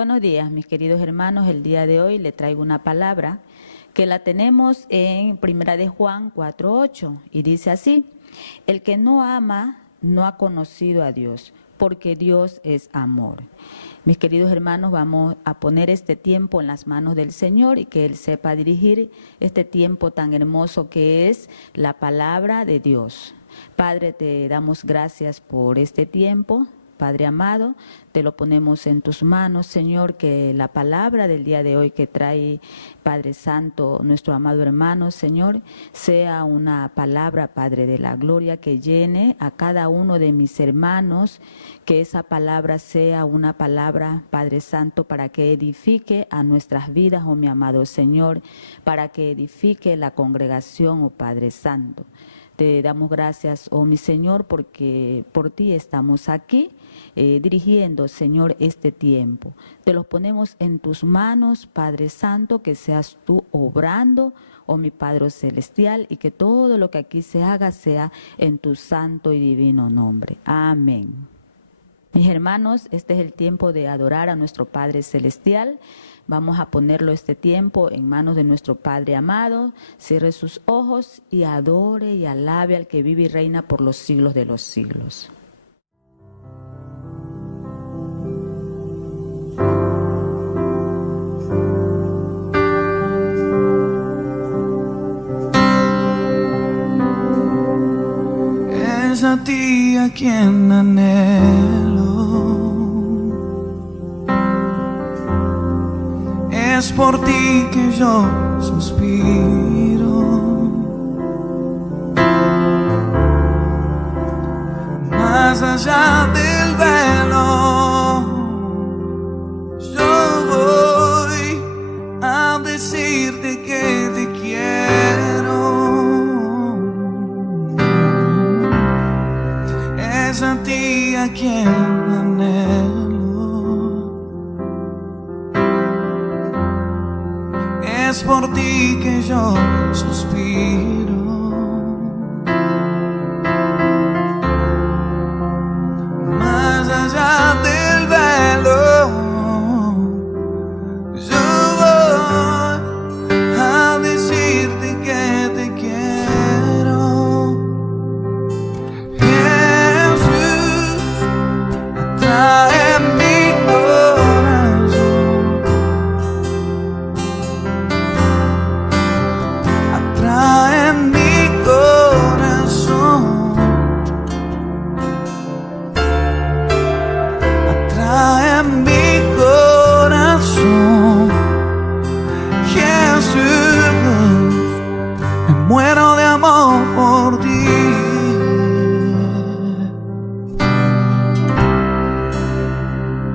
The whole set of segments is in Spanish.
Buenos días, mis queridos hermanos. El día de hoy le traigo una palabra que la tenemos en 1 de Juan 4:8 y dice así: el que no ama no ha conocido a Dios, porque Dios es amor. Mis queridos hermanos, vamos a poner este tiempo en las manos del Señor y que Él sepa dirigir este tiempo tan hermoso que es la palabra de Dios. Padre, te damos gracias por este tiempo. Padre amado, te lo ponemos en tus manos, Señor, que la palabra del día de hoy que trae Padre Santo, nuestro amado hermano, Señor, sea una palabra, Padre de la gloria, que llene a cada uno de mis hermanos, que esa palabra sea una palabra, Padre Santo, para que edifique a nuestras vidas, oh mi amado Señor, para que edifique la congregación, oh Padre Santo. Te damos gracias, oh mi Señor, porque por ti estamos aquí dirigiendo, Señor, este tiempo. Te los ponemos en tus manos, Padre Santo, que seas tú obrando, oh mi Padre Celestial, y que todo lo que aquí se haga sea en tu santo y divino nombre. Amén. Mis hermanos, este es el tiempo de adorar a nuestro Padre Celestial. Vamos a ponerlo este tiempo en manos de nuestro Padre amado. Cierre sus ojos y adore y alabe al que vive y reina por los siglos de los siglos. Es a ti a quien anhelo, es por ti que yo suspiro, más allá del velo, yo voy a decirte que te quiero. Es a ti a quien anhelo, es por ti que yo suspiro, más allá del velo, yo voy a decirte que te quiero. Jesús, atrae mi corazón, atrae mi corazón, atrae mi corazón. Jesús, me muero de amor por ti.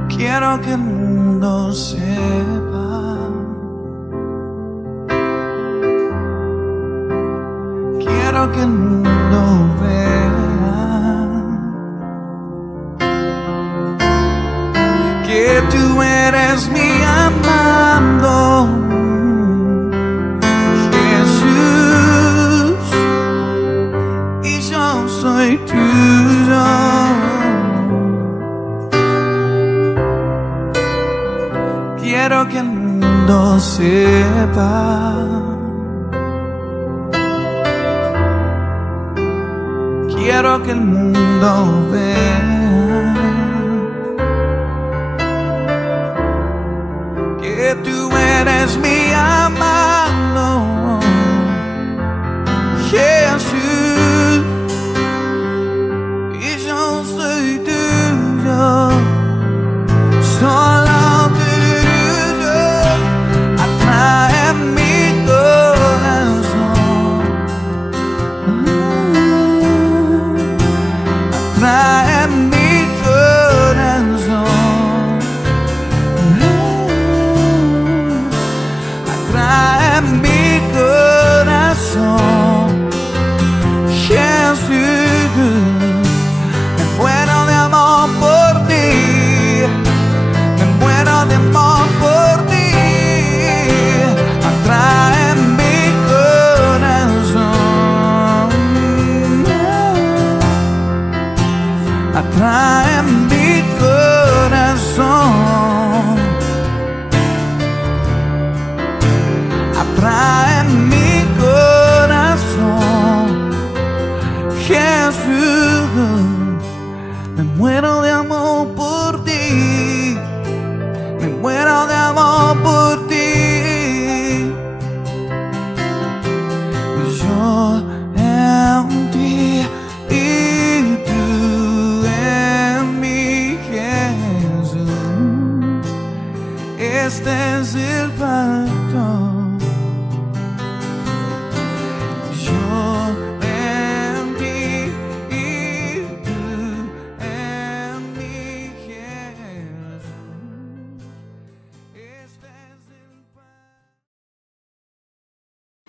Quiero que el mundo sepa, quiero que el mundo vea que tú eres mi amado Jesús y yo soy tuyo. Quiero que el mundo sepa, quiero que el mundo vea que tú eres mi amado Jesús y yo soy tuyo. Solo atrae mi corazón,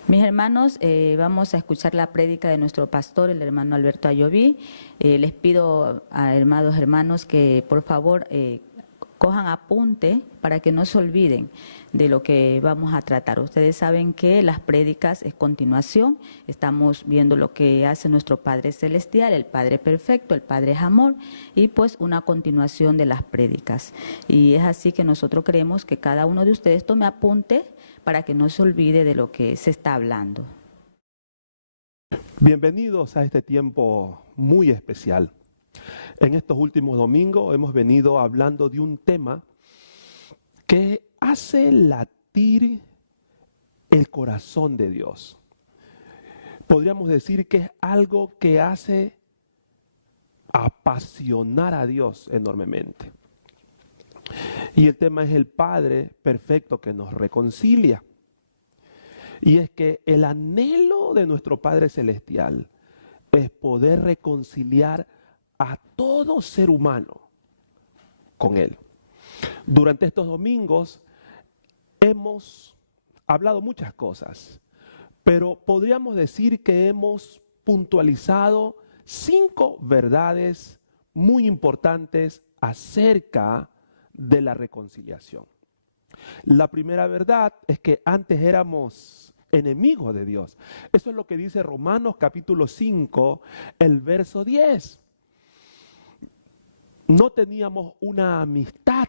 Mis hermanos, vamos a escuchar la prédica de nuestro pastor, el hermano Alberto Ayoví. Les pido a hermanos que por favor cojan apunte para que no se olviden de lo que vamos a tratar. Ustedes saben que las prédicas es continuación, estamos viendo lo que hace nuestro Padre Celestial, el Padre Perfecto, el Padre es amor, y pues una continuación de las prédicas. Y es así que nosotros creemos que cada uno de ustedes tome apunte para que no se olvide de lo que se está hablando. Bienvenidos a este tiempo muy especial. En estos últimos domingos hemos venido hablando de un tema que hace latir el corazón de Dios. Podríamos decir que es algo que hace apasionar a Dios enormemente. Y el tema es el Padre perfecto que nos reconcilia. Y es que el anhelo de nuestro Padre Celestial es poder reconciliar a todo ser humano con Él. Durante estos domingos hemos hablado muchas cosas, pero podríamos decir que hemos puntualizado 5 verdades muy importantes acerca de la reconciliación. La primera verdad es que antes éramos enemigos de Dios. Eso es lo que dice Romanos capítulo 5, el verso 10. No teníamos una amistad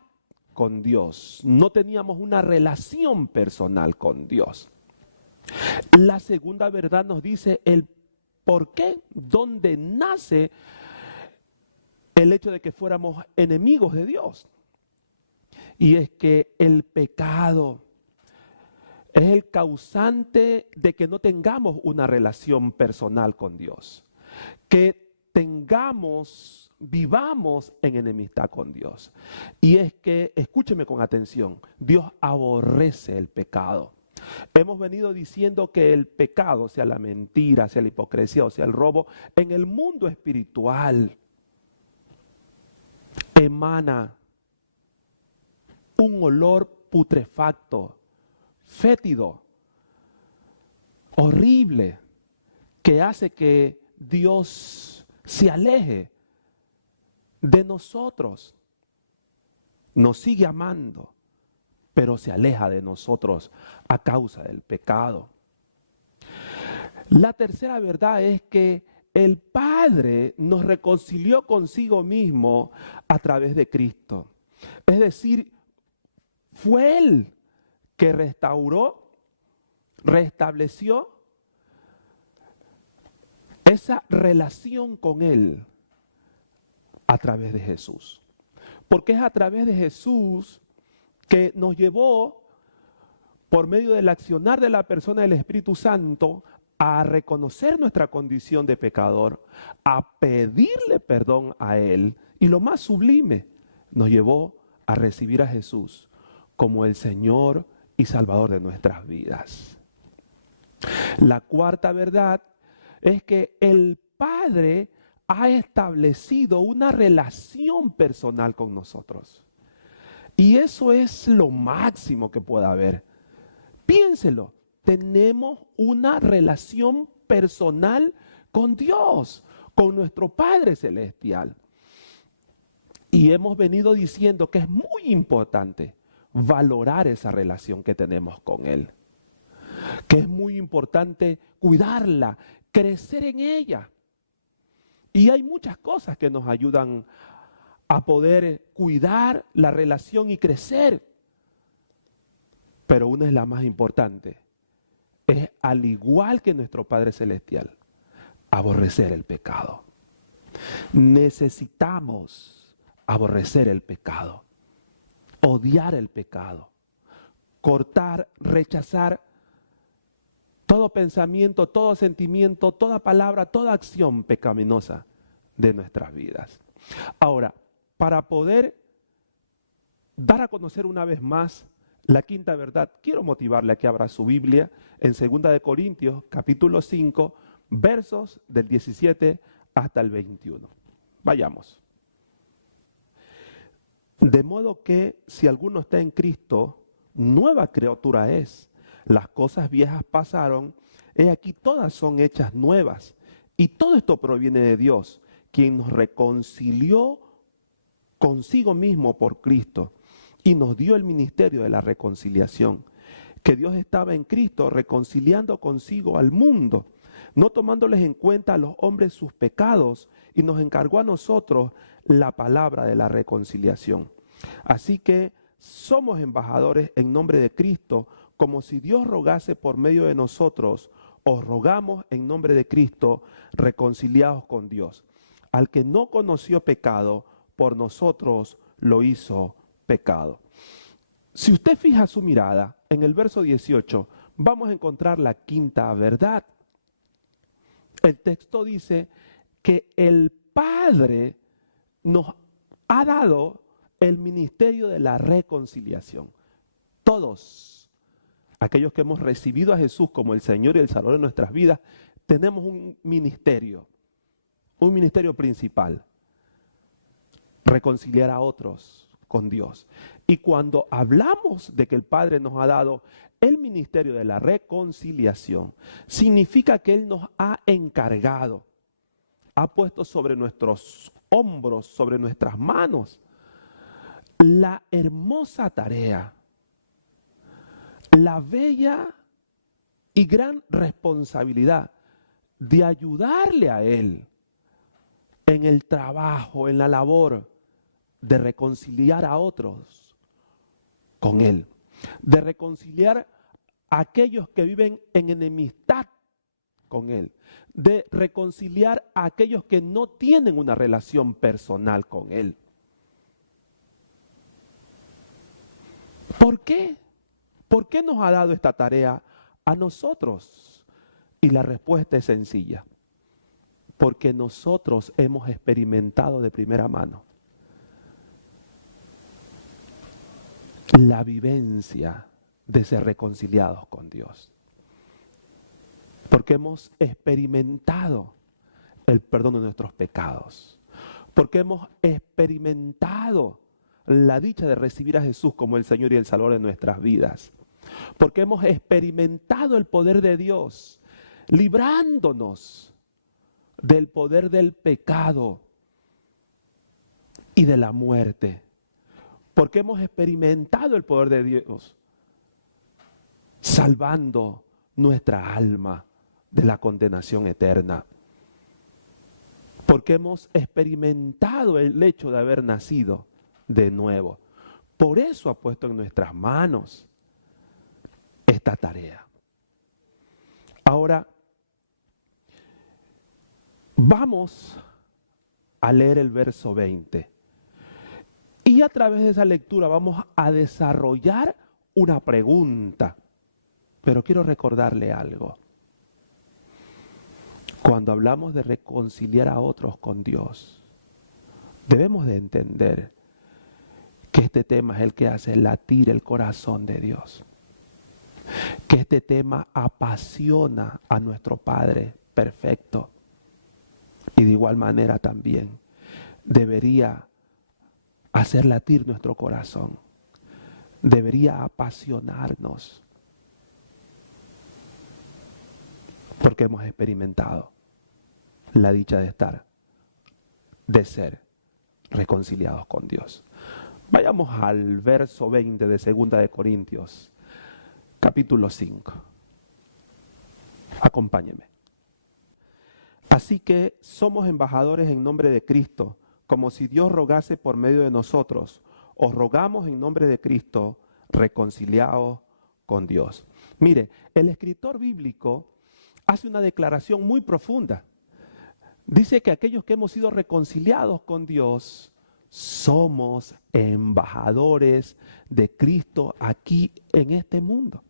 con Dios, no teníamos una relación personal con Dios. La segunda verdad nos dice el por qué, dónde nace el hecho de que fuéramos enemigos de Dios. Y es que el pecado es el causante de que no tengamos una relación personal con Dios, que vivamos en enemistad con Dios. Y es que, escúcheme con atención, Dios aborrece el pecado. Hemos venido diciendo que el pecado, sea la mentira, sea la hipocresía o sea el robo, en el mundo espiritual emana un olor putrefacto, fétido, horrible, que hace que Dios se aleje de nosotros. Nos sigue amando, pero se aleja de nosotros a causa del pecado. La tercera verdad es que el Padre nos reconcilió consigo mismo a través de Cristo. Es decir, fue Él que restableció esa relación con Él a través de Jesús. Porque es a través de Jesús que nos llevó, por medio del accionar de la persona del Espíritu Santo, a reconocer nuestra condición de pecador, a pedirle perdón a Él. Y lo más sublime, nos llevó a recibir a Jesús como el Señor y Salvador de nuestras vidas. La cuarta verdad es que el Padre ha establecido una relación personal con nosotros. Y eso es lo máximo que pueda haber. Piénselo, tenemos una relación personal con Dios, con nuestro Padre Celestial. Y hemos venido diciendo que es muy importante valorar esa relación que tenemos con Él. Que es muy importante cuidarla, crecer en ella. Y hay muchas cosas que nos ayudan a poder cuidar la relación y crecer. Pero una es la más importante. Es, al igual que nuestro Padre Celestial, aborrecer el pecado. Necesitamos aborrecer el pecado, odiar el pecado, cortar, rechazar todo pensamiento, todo sentimiento, toda palabra, toda acción pecaminosa de nuestras vidas. Ahora, para poder dar a conocer una vez más la quinta verdad, quiero motivarle a que abra su Biblia en 2 de Corintios, capítulo 5, versos del 17 hasta el 21. Vayamos. De modo que si alguno está en Cristo, nueva criatura es. Las cosas viejas pasaron he aquí todas son hechas nuevas. Y todo esto proviene de Dios, quien nos reconcilió consigo mismo por Cristo y nos dio el ministerio de la reconciliación. Que Dios estaba en Cristo reconciliando consigo al mundo, no tomándoles en cuenta a los hombres sus pecados, y nos encargó a nosotros la palabra de la reconciliación. Así que somos embajadores en nombre de Cristo, como si Dios rogase por medio de nosotros. Os rogamos en nombre de Cristo, reconciliados con Dios. Al que no conoció pecado, por nosotros lo hizo pecado. Si usted fija su mirada en el verso 18, vamos a encontrar la quinta verdad. El texto dice que el Padre nos ha dado el ministerio de la reconciliación. Todos aquellos que hemos recibido a Jesús como el Señor y el Salvador de nuestras vidas, tenemos un ministerio principal: reconciliar a otros con Dios. Y cuando hablamos de que el Padre nos ha dado el ministerio de la reconciliación, significa que Él nos ha encargado, ha puesto sobre nuestros hombros, sobre nuestras manos, la hermosa tarea, la bella y gran responsabilidad de ayudarle a Él en el trabajo, en la labor de reconciliar a otros con Él, de reconciliar a aquellos que viven en enemistad con Él, de reconciliar a aquellos que no tienen una relación personal con Él. ¿Por qué? ¿Por qué nos ha dado esta tarea a nosotros? Y la respuesta es sencilla: porque nosotros hemos experimentado de primera mano la vivencia de ser reconciliados con Dios. Porque hemos experimentado el perdón de nuestros pecados. Porque hemos experimentado la dicha de recibir a Jesús como el Señor y el Salvador de nuestras vidas. Porque hemos experimentado el poder de Dios, librándonos del poder del pecado y de la muerte. Porque hemos experimentado el poder de Dios, salvando nuestra alma de la condenación eterna. Porque hemos experimentado el hecho de haber nacido de nuevo. Por eso ha puesto en nuestras manos esta tarea. Ahora, vamos a leer el verso 20. Y a través de esa lectura vamos a desarrollar una pregunta. Pero quiero recordarle algo. Cuando hablamos de reconciliar a otros con Dios, debemos de entender que este tema es el que hace latir el corazón de Dios. Que este tema apasiona a nuestro Padre perfecto. Y de igual manera también debería hacer latir nuestro corazón. Debería apasionarnos. Porque hemos experimentado la dicha de ser reconciliados con Dios. Vayamos al verso 20 de 2 de Corintios, capítulo 5. Acompáñeme. Así que somos embajadores en nombre de Cristo, como si Dios rogase por medio de nosotros. Os rogamos en nombre de Cristo, reconciliados con Dios. Mire, el escritor bíblico hace una declaración muy profunda. Dice que aquellos que hemos sido reconciliados con Dios, somos embajadores de Cristo aquí en este mundo.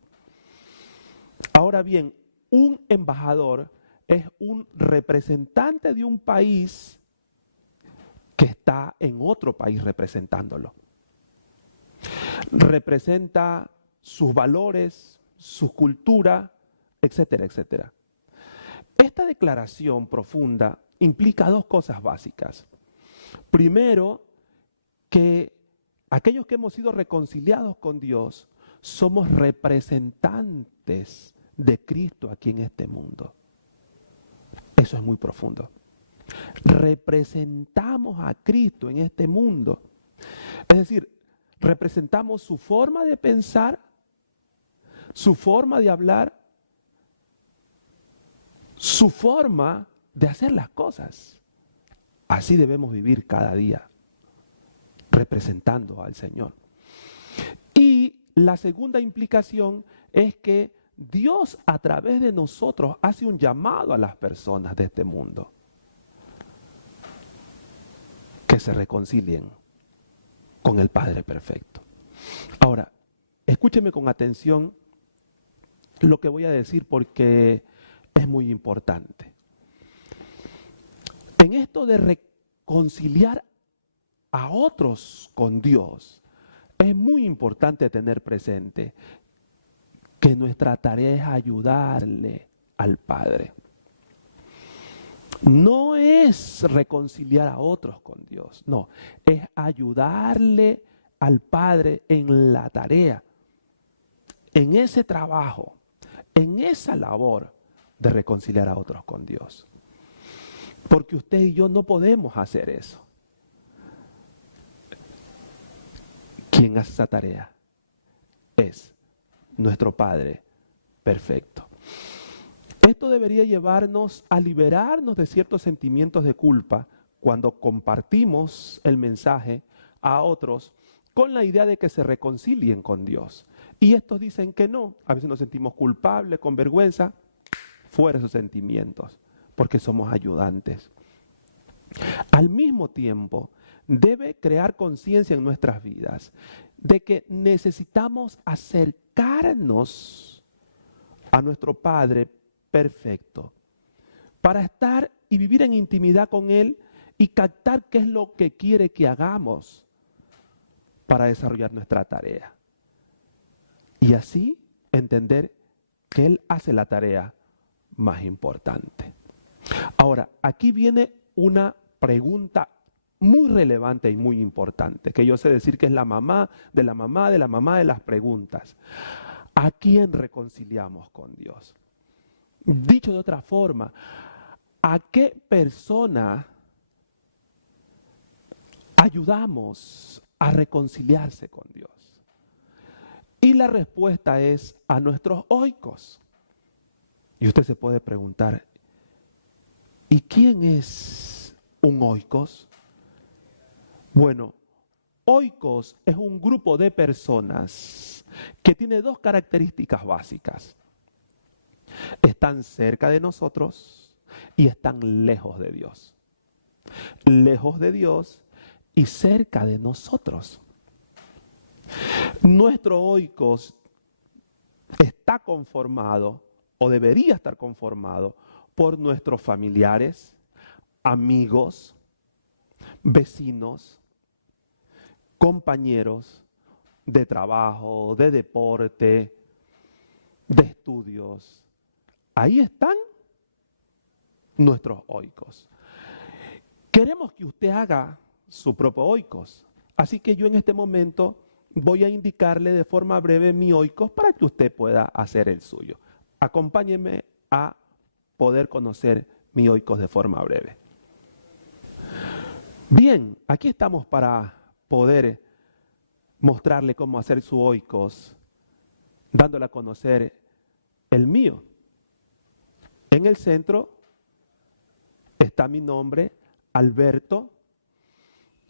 Ahora bien, un embajador es un representante de un país que está en otro país representándolo. Representa sus valores, su cultura, etcétera, etcétera. Esta declaración profunda implica dos cosas básicas. Primero, que aquellos que hemos sido reconciliados con Dios somos representantes de Cristo aquí en este mundo. Eso es muy profundo. Representamos a Cristo en este mundo. Es decir, representamos su forma de pensar, su forma de hablar, su forma de hacer las cosas. Así debemos vivir cada día, representando al Señor. Y la segunda implicación es que Dios a través de nosotros hace un llamado a las personas de este mundo que se reconcilien con el Padre perfecto. Ahora, escúcheme con atención lo que voy a decir porque es muy importante. En esto de reconciliar a otros con Dios, es muy importante tener presente que nuestra tarea es ayudarle al Padre. No es reconciliar a otros con Dios, no, es ayudarle al Padre en la tarea, en ese trabajo, en esa labor de reconciliar a otros con Dios. Porque usted y yo no podemos hacer eso. ¿Quién hace esa tarea? Es nuestro Padre perfecto. Esto debería llevarnos a liberarnos de ciertos sentimientos de culpa cuando compartimos el mensaje a otros con la idea de que se reconcilien con Dios. Y estos dicen que no. A veces nos sentimos culpables, con vergüenza. Fuera esos sentimientos, porque somos ayudantes. Al mismo tiempo, debe crear conciencia en nuestras vidas de que necesitamos acercarnos a nuestro Padre perfecto para estar y vivir en intimidad con Él y captar qué es lo que quiere que hagamos para desarrollar nuestra tarea. Y así entender que Él hace la tarea más importante. Ahora, aquí viene una pregunta muy relevante y muy importante, que yo sé decir que es la mamá de la mamá de la mamá de las preguntas. ¿A quién reconciliamos con Dios? Dicho de otra forma, ¿a qué persona ayudamos a reconciliarse con Dios? Y la respuesta es a nuestros oikos. Y usted se puede preguntar, ¿y quién es un oikos? Bueno, oikos es un grupo de personas que tiene dos características básicas. Están cerca de nosotros y están lejos de Dios. Lejos de Dios y cerca de nosotros. Nuestro oikos está conformado o debería estar conformado por nuestros familiares, amigos, vecinos, compañeros de trabajo, de deporte, de estudios. Ahí están nuestros oikos. Queremos que usted haga su propio oikos. Así que yo en este momento voy a indicarle de forma breve mi oikos para que usted pueda hacer el suyo. Acompáñeme a poder conocer mi oikos de forma breve. Bien, aquí estamos para poder mostrarle cómo hacer su oikos, dándole a conocer el mío. En el centro está mi nombre, Alberto,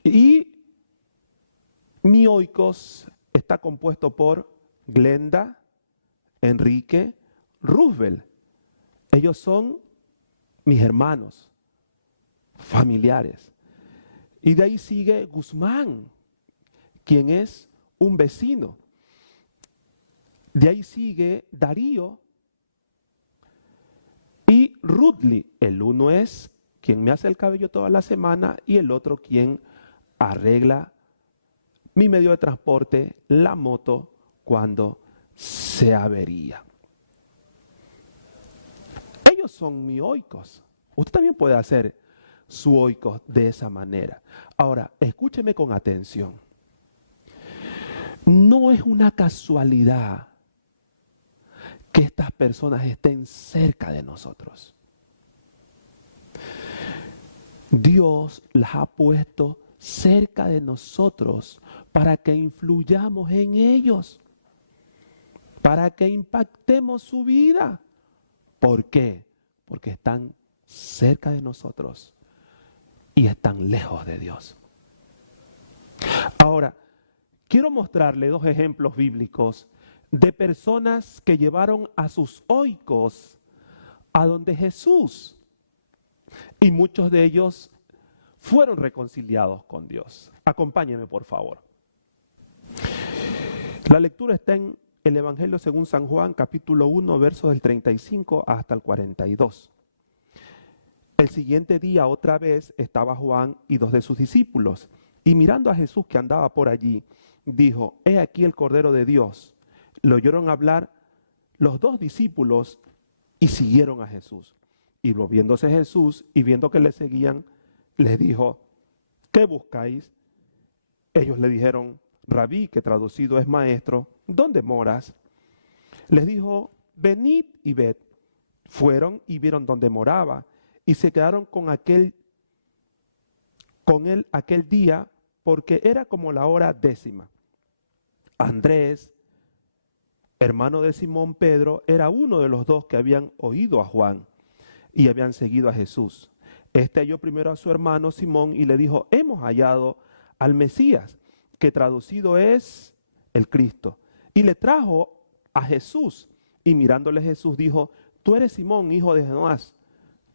y mi oikos está compuesto por Glenda, Enrique, Roosevelt. Ellos son mis hermanos, familiares. Y de ahí sigue Guzmán, quien es un vecino. De ahí sigue Darío y Rudley. El uno es quien me hace el cabello toda la semana y el otro quien arregla mi medio de transporte, la moto, cuando se avería. Ellos son mis oikos. Usted también puede hacer su oikos de esa manera. Ahora, escúcheme con atención. No es una casualidad que estas personas estén cerca de nosotros. Dios las ha puesto cerca de nosotros para que influyamos en ellos, para que impactemos su vida. ¿Por qué? Porque están cerca de nosotros y están lejos de Dios. Ahora, quiero mostrarle dos ejemplos bíblicos de personas que llevaron a sus oicos a donde Jesús, y muchos de ellos fueron reconciliados con Dios. Acompáñenme, por favor. La lectura está en el Evangelio según San Juan, capítulo 1, versos del 35 hasta el 42. El siguiente día, otra vez, estaba Juan y dos de sus discípulos, y mirando a Jesús que andaba por allí, dijo: he aquí el Cordero de Dios. Le oyeron hablar los dos discípulos y siguieron a Jesús. Y volviéndose Jesús y viendo que le seguían, les dijo: ¿qué buscáis? Ellos le dijeron: Rabí, que traducido es maestro, ¿dónde moras? Les dijo: venid y ved. Fueron y vieron dónde moraba, y se quedaron con él aquel día, porque era como la hora 10:00. Andrés, hermano de Simón Pedro, era uno de los dos que habían oído a Juan y habían seguido a Jesús. Este halló primero a su hermano Simón y le dijo: hemos hallado al Mesías, que traducido es el Cristo. Y le trajo a Jesús, y mirándole Jesús dijo: tú eres Simón, hijo de Jonás,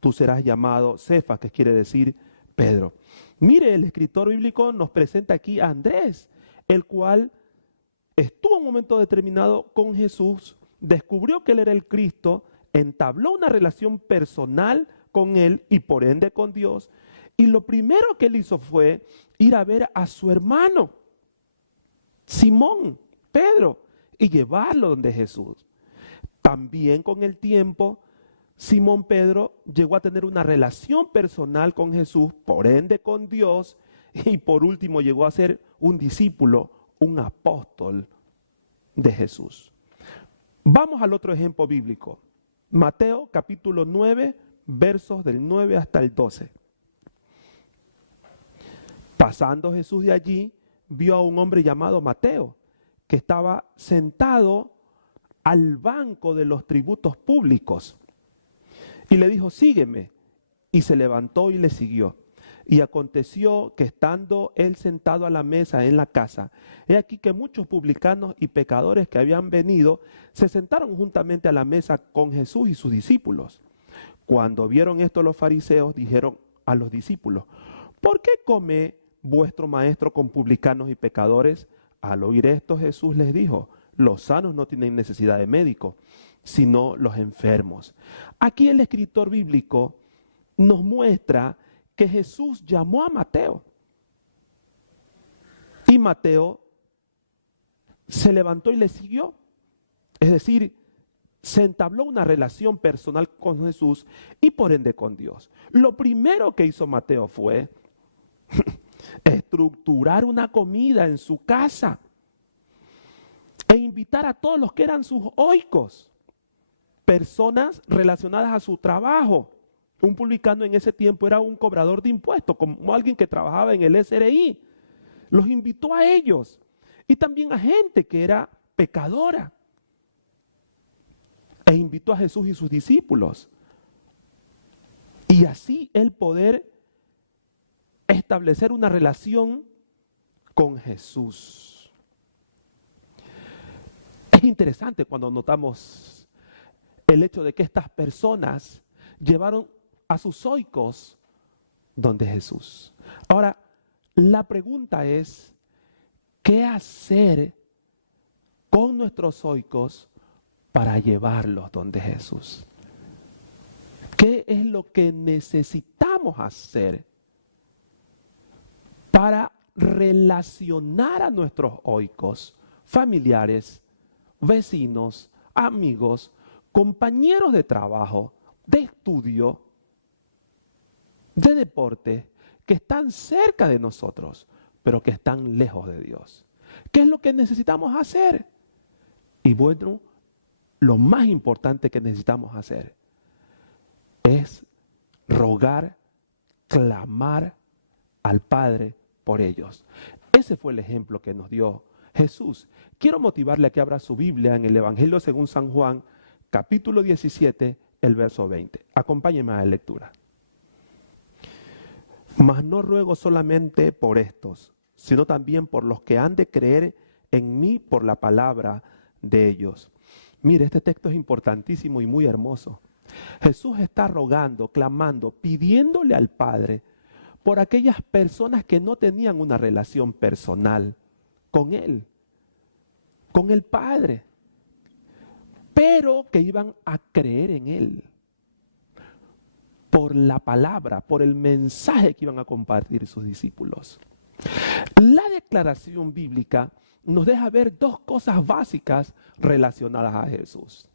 tú serás llamado Cefas, que quiere decir Pedro. Mire, el escritor bíblico nos presenta aquí a Andrés, el cual estuvo en un momento determinado con Jesús, descubrió que él era el Cristo, entabló una relación personal con él y por ende con Dios. Y lo primero que él hizo fue ir a ver a su hermano, Simón, Pedro, y llevarlo donde Jesús. También con el tiempo, Simón Pedro llegó a tener una relación personal con Jesús, por ende con Dios, y por último llegó a ser un discípulo, un apóstol de Jesús. Vamos al otro ejemplo bíblico. Mateo capítulo 9, versos del 9 hasta el 12. Pasando Jesús de allí, vio a un hombre llamado Mateo, que estaba sentado al banco de los tributos públicos. Y le dijo: sígueme. Y se levantó y le siguió. Y aconteció que estando él sentado a la mesa en la casa, he aquí que muchos publicanos y pecadores que habían venido se sentaron juntamente a la mesa con Jesús y sus discípulos. Cuando vieron esto los fariseos, dijeron a los discípulos: ¿por qué come vuestro maestro con publicanos y pecadores? Al oír esto, Jesús les dijo: los sanos no tienen necesidad de médico, sino los enfermos. Aquí el escritor bíblico nos muestra que Jesús llamó a Mateo. Y Mateo se levantó y le siguió. Es decir, se entabló una relación personal con Jesús y por ende con Dios. Lo primero que hizo Mateo fue estructurar una comida en su casa e invitar a todos los que eran sus oicos, personas relacionadas a su trabajo. Un publicano en ese tiempo era un cobrador de impuestos, como alguien que trabajaba en el SRI. Los invitó a ellos y también a gente que era pecadora. E invitó a Jesús y sus discípulos. Y así él poder establecer una relación con Jesús. Es interesante cuando notamos el hecho de que estas personas llevaron a sus oicos donde Jesús. Ahora, la pregunta es: ¿qué hacer con nuestros oicos para llevarlos donde Jesús? ¿Qué es lo que necesitamos hacer para relacionar a nuestros oicos, familiares, vecinos, amigos, compañeros de trabajo, de estudio, de deporte, que están cerca de nosotros, pero que están lejos de Dios? ¿Qué es lo que necesitamos hacer? Y bueno, lo más importante que necesitamos hacer es rogar, clamar al Padre por ellos. Ese fue el ejemplo que nos dio Jesús. Quiero motivarle a que abra su Biblia en el Evangelio según San Juan, capítulo 17, el verso 20. Acompáñenme a la lectura. Mas no ruego solamente por estos, sino también por los que han de creer en mí por la palabra de ellos. Mire, este texto es importantísimo y muy hermoso. Jesús está rogando, clamando, pidiéndole al Padre por aquellas personas que no tenían una relación personal con Él, con el Padre, pero que iban a creer en Él por la palabra, por el mensaje que iban a compartir sus discípulos. La declaración bíblica nos deja ver dos cosas básicas relacionadas a Jesús.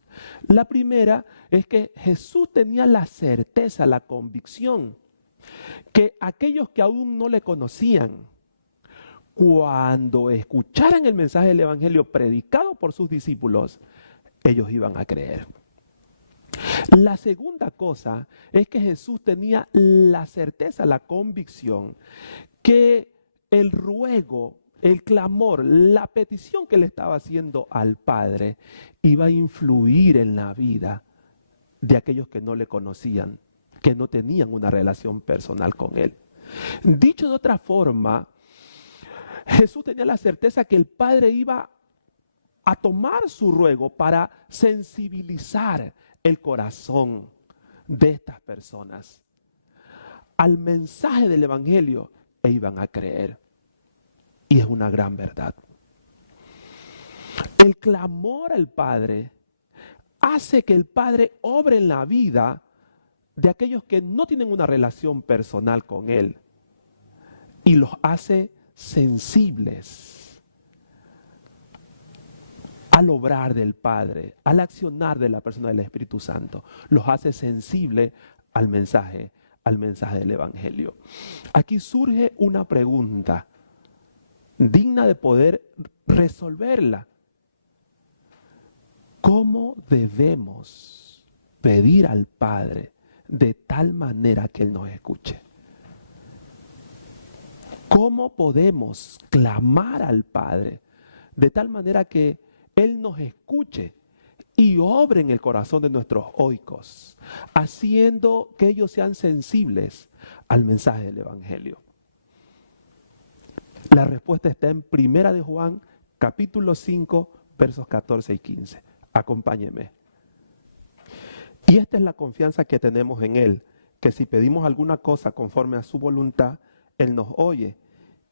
La primera es que Jesús tenía la certeza, la convicción, que aquellos que aún no le conocían, cuando escucharan el mensaje del Evangelio predicado por sus discípulos, ellos iban a creer. La segunda cosa es que Jesús tenía la certeza, la convicción, que el ruego, el clamor, la petición que le estaba haciendo al Padre iba a influir en la vida de aquellos que no le conocían, que no tenían una relación personal con Él. Dicho de otra forma, Jesús tenía la certeza que el Padre iba a tomar su ruego para sensibilizar el corazón de estas personas al mensaje del Evangelio e iban a creer. Y es una gran verdad. El clamor al Padre hace que el Padre obre en la vida de aquellos que no tienen una relación personal con Él y los hace sensibles al obrar del Padre, al accionar de la persona del Espíritu Santo. Los hace sensibles al mensaje del Evangelio. Aquí surge una pregunta digna de poder resolverla. ¿Cómo debemos pedir al Padre de tal manera que Él nos escuche? ¿Cómo podemos clamar al Padre de tal manera que Él nos escuche y obre en el corazón de nuestros oicos, haciendo que ellos sean sensibles al mensaje del Evangelio? La respuesta está en 1 de Juan, capítulo 5, versos 14 y 15. Acompáñeme. Y esta es la confianza que tenemos en Él, que si pedimos alguna cosa conforme a su voluntad, Él nos oye.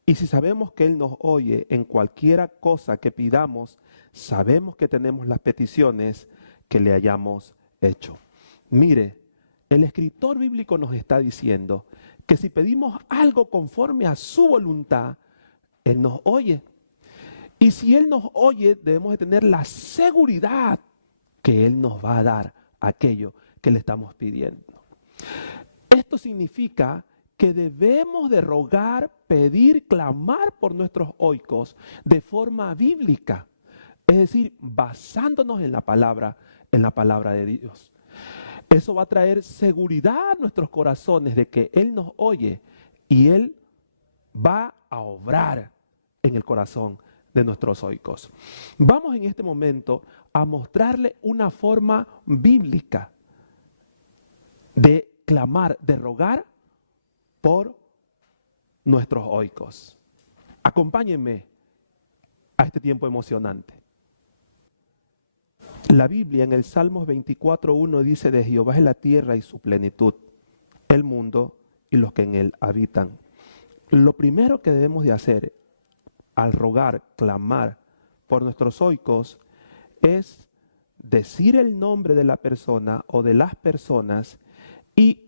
Y si sabemos que Él nos oye en cualquiera cosa que pidamos, sabemos que tenemos las peticiones que le hayamos hecho. Mire, el escritor bíblico nos está diciendo que si pedimos algo conforme a su voluntad, Él nos oye. Y si Él nos oye, debemos de tener la seguridad que Él nos va a dar aquello que le estamos pidiendo. Esto significa que debemos de rogar, pedir, clamar por nuestros oicos de forma bíblica. Es decir, basándonos en la palabra de Dios. Eso va a traer seguridad a nuestros corazones de que Él nos oye y Él va a obrar en el corazón de nuestros oicos. Vamos en este momento a mostrarle una forma bíblica de clamar, de rogar por nuestros oicos. Acompáñenme a este tiempo emocionante. La Biblia en el Salmos 24:1 dice: de Jehová es la tierra y su plenitud, el mundo y los que en él habitan. Lo primero que debemos de hacer al rogar, clamar por nuestros oicos es decir el nombre de la persona o de las personas y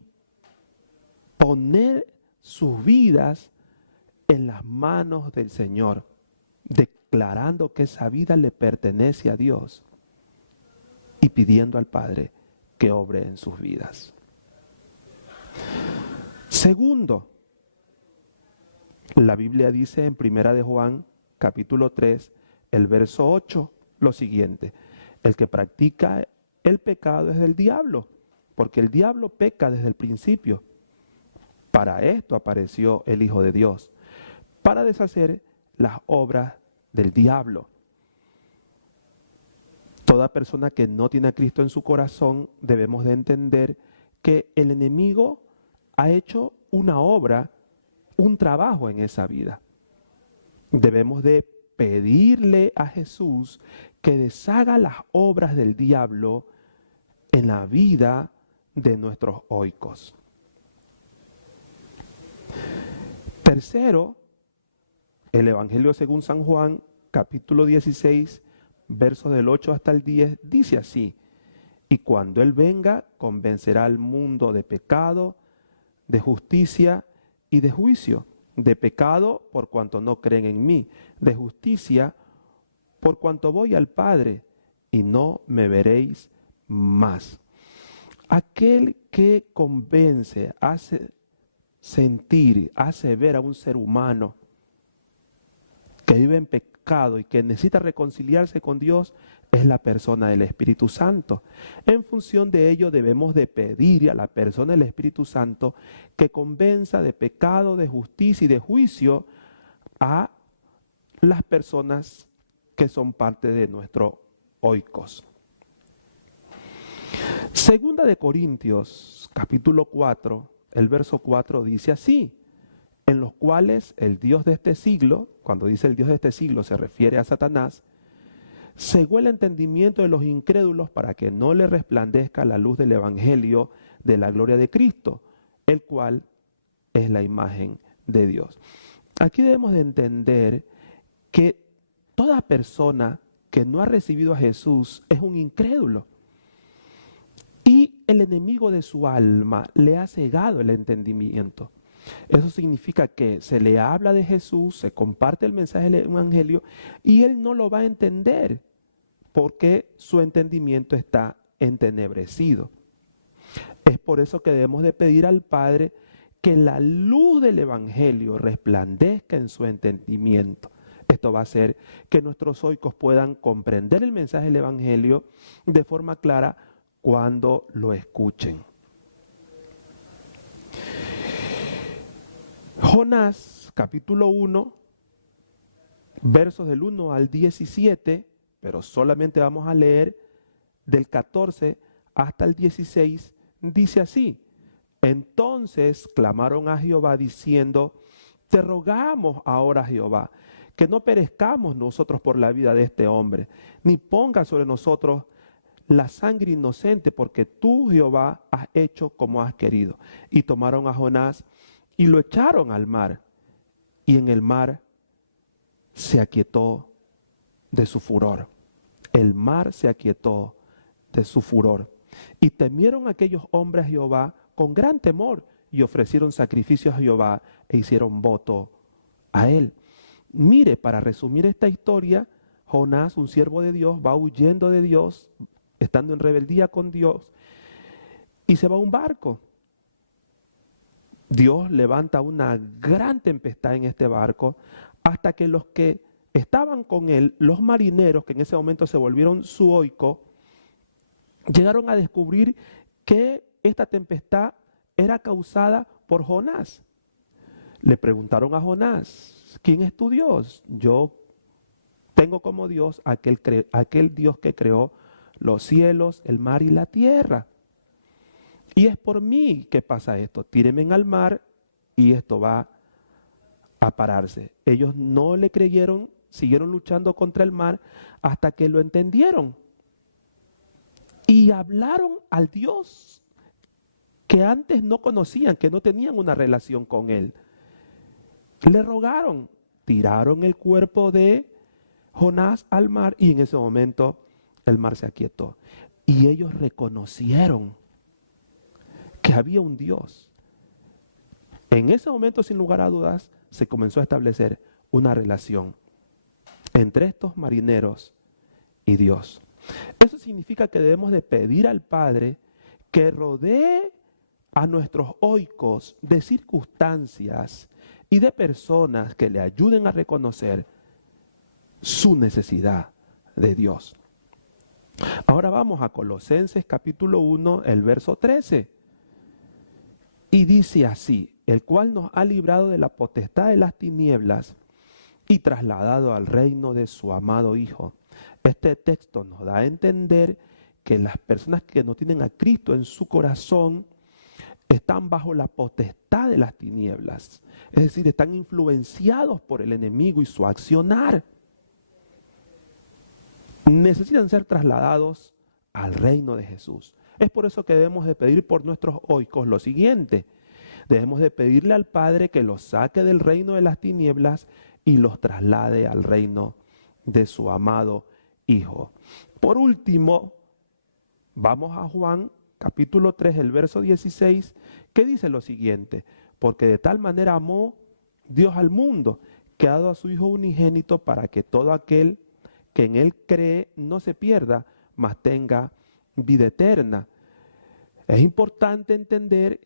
poner sus vidas en las manos del Señor, declarando que esa vida le pertenece a Dios y pidiendo al Padre que obre en sus vidas. Segundo, la Biblia dice en 1 de Juan, capítulo 3, el verso 8, lo siguiente: El que practica el pecado es del diablo, porque el diablo peca desde el principio. Para esto apareció el Hijo de Dios, para deshacer las obras del diablo. Toda persona que no tiene a Cristo en su corazón, debemos de entender que el enemigo ha hecho una obra, un trabajo en esa vida. Debemos de pedirle a Jesús que deshaga las obras del diablo en la vida de nuestros oicos. Tercero, el Evangelio según San Juan, capítulo 16, versos del 8 hasta el 10, dice así: y cuando Él venga, convencerá al mundo de pecado, de justicia y de juicio. De pecado, por cuanto no creen en mí; de justicia, por cuanto voy al Padre, y no me veréis más. Aquel que convence, hace sentir, hace ver a un ser humano que vive en pecado y que necesita reconciliarse con Dios, es la persona del Espíritu Santo. En función de ello debemos de pedir a la persona del Espíritu Santo que convenza de pecado, de justicia y de juicio a las personas que son parte de nuestro oikos. Segunda de Corintios, capítulo 4, el verso 4 dice así: en los cuales el Dios de este siglo, cuando dice el Dios de este siglo se refiere a Satanás, cegó el entendimiento de los incrédulos para que no le resplandezca la luz del Evangelio de la gloria de Cristo, el cual es la imagen de Dios. Aquí debemos de entender que toda persona que no ha recibido a Jesús es un incrédulo. Y el enemigo de su alma le ha cegado el entendimiento. Eso significa que se le habla de Jesús, se comparte el mensaje del Evangelio y él no lo va a entender porque su entendimiento está entenebrecido. Es por eso que debemos de pedir al Padre que la luz del Evangelio resplandezca en su entendimiento. Esto va a hacer que nuestros oicos puedan comprender el mensaje del Evangelio de forma clara cuando lo escuchen. Jonás, capítulo 1, versos del 1 al 17, pero solamente vamos a leer del 14 hasta el 16, dice así: entonces clamaron a Jehová diciendo: te rogamos ahora, Jehová, que no perezcamos nosotros por la vida de este hombre, ni ponga sobre nosotros la sangre inocente, porque tú, Jehová, has hecho como has querido. Y tomaron a Jonás y lo echaron al mar, y en el mar se aquietó de su furor. El mar se aquietó de su furor. Y temieron aquellos hombres a Jehová con gran temor, y ofrecieron sacrificios a Jehová e hicieron voto a él. Mire, para resumir esta historia, Jonás, un siervo de Dios, va huyendo de Dios, estando en rebeldía con Dios, y se va a un barco. Dios levanta una gran tempestad en este barco, hasta que los que estaban con él, los marineros, que en ese momento se volvieron su oico, llegaron a descubrir que esta tempestad era causada por Jonás. Le preguntaron a Jonás: ¿quién es tu Dios? Yo tengo como Dios aquel Dios que creó los cielos, el mar y la tierra. Y es por mí que pasa esto. Tírenme al mar y esto va a pararse. Ellos no le creyeron, siguieron luchando contra el mar hasta que lo entendieron. Y hablaron al Dios que antes no conocían, que no tenían una relación con él. Le rogaron, tiraron el cuerpo de Jonás al mar y en ese momento el mar se aquietó. Y ellos reconocieron que había un Dios. En ese momento, sin lugar a dudas, se comenzó a establecer una relación entre estos marineros y Dios. Eso significa que debemos de pedir al Padre que rodee a nuestros oicos de circunstancias y de personas que le ayuden a reconocer su necesidad de Dios. Ahora vamos a Colosenses capítulo 1, el verso 13. Y dice así: el cual nos ha librado de la potestad de las tinieblas y trasladado al reino de su amado Hijo. Este texto nos da a entender que las personas que no tienen a Cristo en su corazón están bajo la potestad de las tinieblas. Es decir, están influenciados por el enemigo y su accionar. Necesitan ser trasladados al reino de Jesús. Es por eso que debemos de pedir por nuestros oikos lo siguiente: debemos de pedirle al Padre que los saque del reino de las tinieblas y los traslade al reino de su amado Hijo. Por último, vamos a Juan capítulo 3, el verso 16, que dice lo siguiente: porque de tal manera amó Dios al mundo, que ha dado a su Hijo unigénito, para que todo aquel que en Él cree no se pierda, mas tenga vida eterna. Es importante entender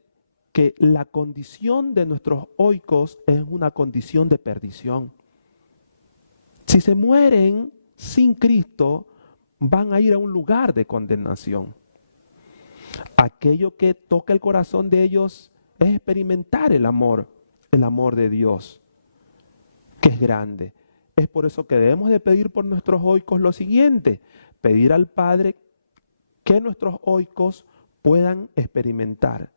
que la condición de nuestros oikos es una condición de perdición. Si se mueren sin Cristo, van a ir a un lugar de condenación. Aquello que toca el corazón de ellos es experimentar el amor de Dios, que es grande. Es por eso que debemos de pedir por nuestros oikos lo siguiente: pedir al Padre que nuestros oikos puedan experimentar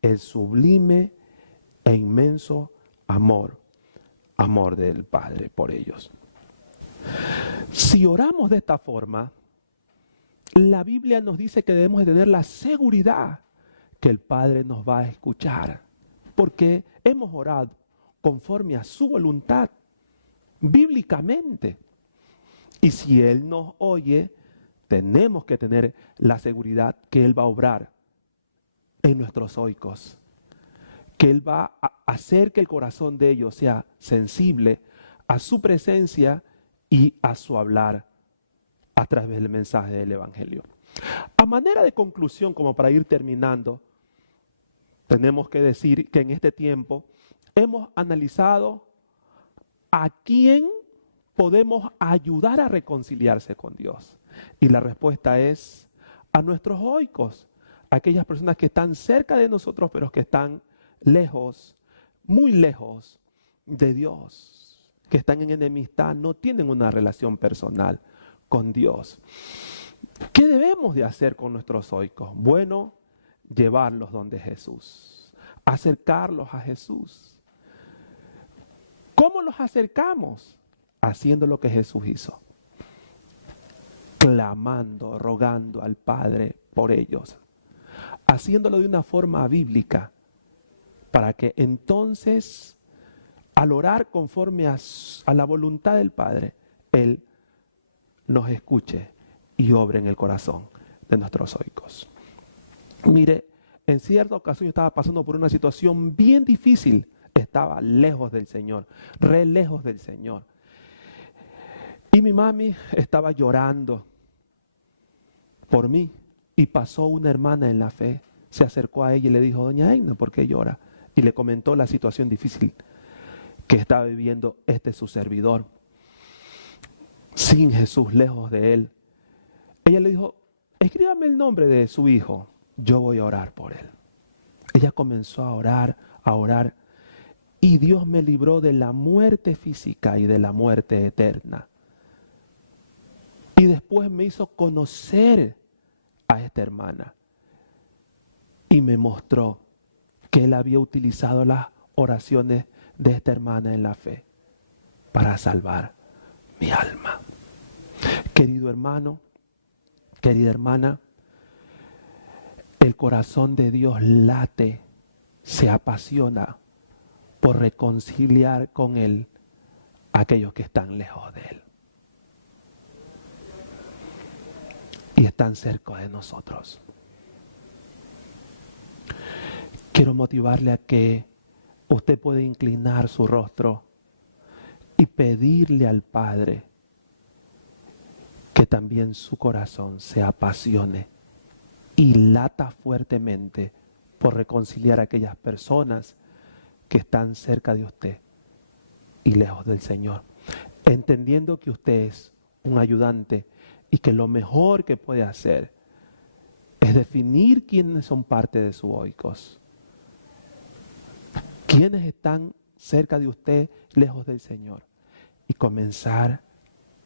el sublime e inmenso amor del Padre por ellos. Si oramos de esta forma, la Biblia nos dice que debemos de tener la seguridad que el Padre nos va a escuchar, porque hemos orado conforme a su voluntad, bíblicamente. Y si Él nos oye, tenemos que tener la seguridad que Él va a obrar en nuestros oikos, que Él va a hacer que el corazón de ellos sea sensible a su presencia y a su hablar a través del mensaje del Evangelio. A manera de conclusión, como para ir terminando, tenemos que decir que en este tiempo hemos analizado a quién podemos ayudar a reconciliarse con Dios. Y la respuesta es a nuestros oikos, aquellas personas que están cerca de nosotros, pero que están lejos, muy lejos de Dios, que están en enemistad, no tienen una relación personal con Dios. ¿Qué debemos de hacer con nuestros oikos? Bueno, llevarlos donde Jesús, acercarlos a Jesús. ¿Cómo los acercamos? Haciendo lo que Jesús hizo, clamando, rogando al Padre por ellos, haciéndolo de una forma bíblica, para que entonces, al orar conforme a la voluntad del Padre, Él nos escuche y obre en el corazón de nuestros oikos. Mire, en cierta ocasión yo estaba pasando por una situación bien difícil. Estaba lejos del Señor, re lejos del Señor. Y mi mami estaba llorando por mí. Y pasó una hermana en la fe, se acercó a ella y le dijo: doña Egna, ¿por qué llora? Y le comentó la situación difícil que estaba viviendo su servidor, sin Jesús, lejos de él. Ella le dijo: escríbame el nombre de su hijo, yo voy a orar por él. Ella comenzó a orar, y Dios me libró de la muerte física y de la muerte eterna. Y después me hizo conocer a esta hermana y me mostró que Él había utilizado las oraciones de esta hermana en la fe para salvar mi alma. Querido hermano, querida hermana, el corazón de Dios late, se apasiona por reconciliar con Él a aquellos que están lejos de Él y están cerca de nosotros. Quiero motivarle a que usted pueda inclinar su rostro y pedirle al Padre que también su corazón se apasione y lata fuertemente por reconciliar a aquellas personas que están cerca de usted y lejos del Señor, entendiendo que usted es un ayudante y que lo mejor que puede hacer es definir quiénes son parte de su oikos. Quiénes están cerca de usted, lejos del Señor. Y comenzar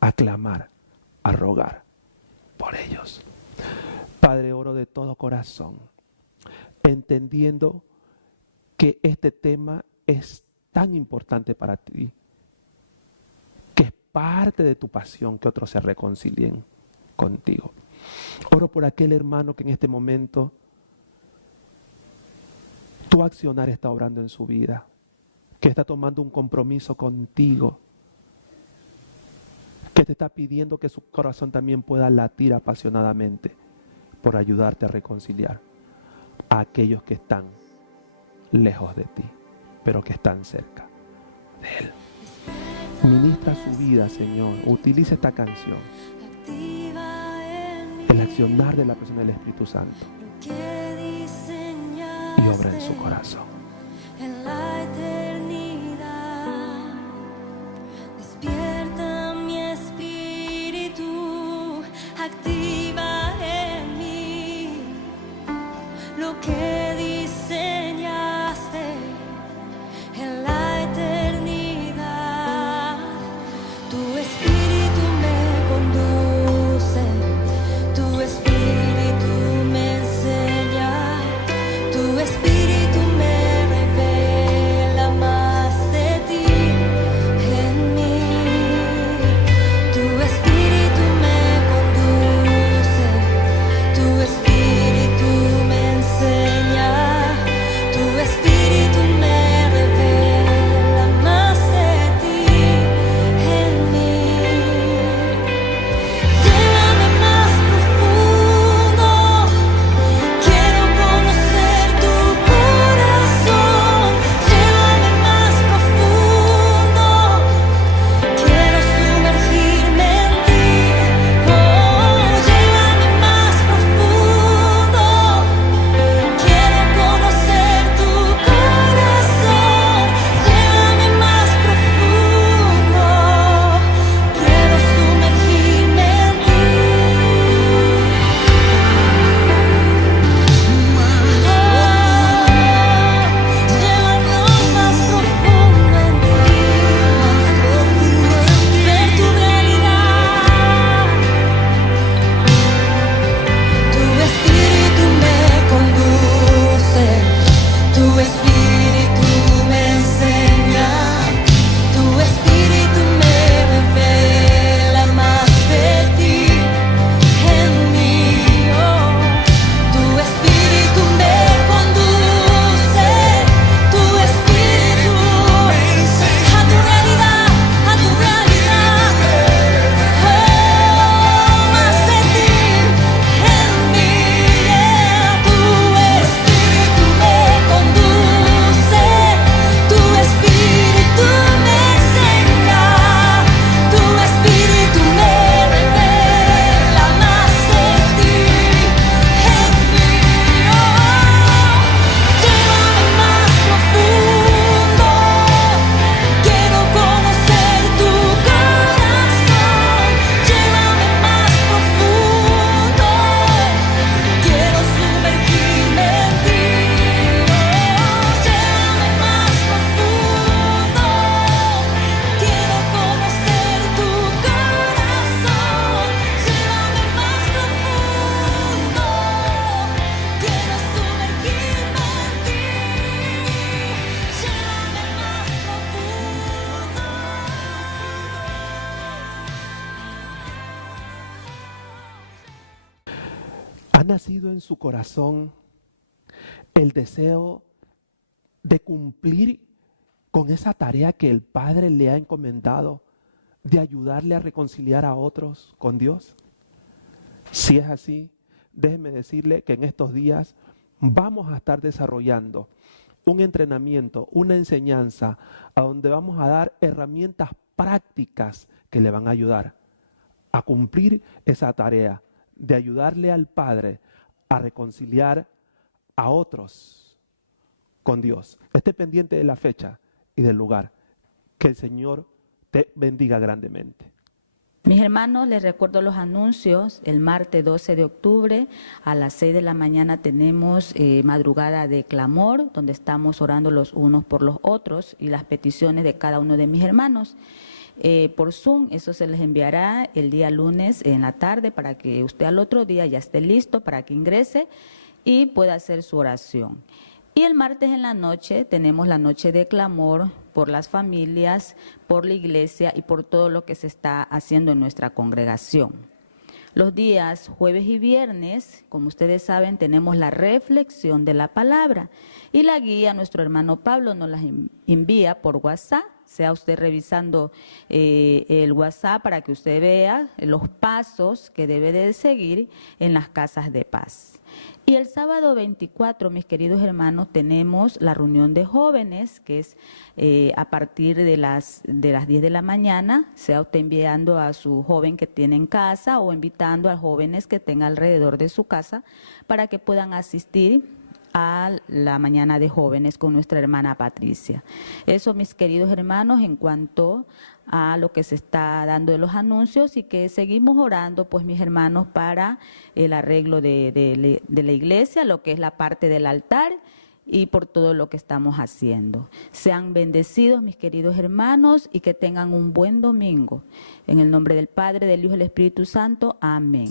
a clamar, a rogar por ellos. Padre, oro de todo corazón, entendiendo que este tema es tan importante para ti, que es parte de tu pasión que otros se reconcilien contigo. Oro por aquel hermano que en este momento tu accionar está obrando en su vida, que está tomando un compromiso contigo, que te está pidiendo que su corazón también pueda latir apasionadamente por ayudarte a reconciliar a aquellos que están lejos de ti, pero que están cerca de Él. Ministra su vida, Señor. Utiliza esta canción, el accionar de la persona del Espíritu Santo, y obra en su corazón. En la eternidad, despierta mi espíritu, activa en mí lo que diseñaste en la eternidad. Tu espíritu me conduce, tu espíritu me enseña, tu espíritu me revela más de ti en mí. Tu espíritu me conduce, tu espíritu me enseña, tu espíritu me revela más de ti en mí. Llévame más profundo, quiero conocer tu corazón. Llévame más profundo, quiero sumergirme en ti. Oh, llévame más profundo, quiero conocer tu corazón. Llévame más profundo, quiero sumergirme en ti. Llévanos más profundo en ti, ver tu realidad. Tu espíritu me conduce, tu espíritu me enseña, tu espíritu me revela más de ti en mí. Oh, tu espíritu me conduce, tu espíritu a tu realidad, a tu realidad. Oh, más de ti en mí. Tu espíritu me conduce, tu espíritu me enseña, tu espíritu me revela más de ti en mí. Oh, llévame más profundo, quiero conocer tu corazón. Llévame más profundo, quiero sumergirme en ti. Oh, llévame más profundo, quiero conocer tu corazón. Llévame más profundo, quiero sumergirme en ti. Llévame más profundo. ¿Ha nacido en su corazón el deseo de cumplir con esa tarea que el Padre le ha encomendado, de ayudarle a reconciliar a otros con Dios? Si es así, déjeme decirle que en estos días vamos a estar desarrollando un entrenamiento, una enseñanza, a donde vamos a dar herramientas prácticas que le van a ayudar a cumplir esa tarea de ayudarle al Padre a reconciliar a otros con Dios. Esté pendiente de la fecha y del lugar. Que el Señor te bendiga grandemente. Mis hermanos, les recuerdo los anuncios. El martes 12 de octubre a las 6 de la mañana tenemos madrugada de clamor, donde estamos orando los unos por los otros y las peticiones de cada uno de mis hermanos. Por Zoom, eso se les enviará el día lunes en la tarde para que usted al otro día ya esté listo para que ingrese y pueda hacer su oración. Y el martes en la noche tenemos la noche de clamor por las familias, por la iglesia y por todo lo que se está haciendo en nuestra congregación. Los días jueves y viernes, como ustedes saben, tenemos la reflexión de la palabra y la guía nuestro hermano Pablo nos la envía por WhatsApp. Sea usted revisando el WhatsApp para que usted vea los pasos que debe de seguir en las casas de paz. Y el sábado 24, mis queridos hermanos, tenemos la reunión de jóvenes, que es a partir de las 10 de la mañana, sea usted enviando a su joven que tiene en casa o invitando a jóvenes que tenga alrededor de su casa para que puedan asistir a la mañana de jóvenes con nuestra hermana Patricia. Eso, mis queridos hermanos, en cuanto a lo que se está dando de los anuncios y que seguimos orando, pues mis hermanos, para el arreglo de la iglesia, lo que es la parte del altar y por todo lo que estamos haciendo. Sean bendecidos, mis queridos hermanos, y que tengan un buen domingo. En el nombre del Padre, del Hijo y del Espíritu Santo. Amén.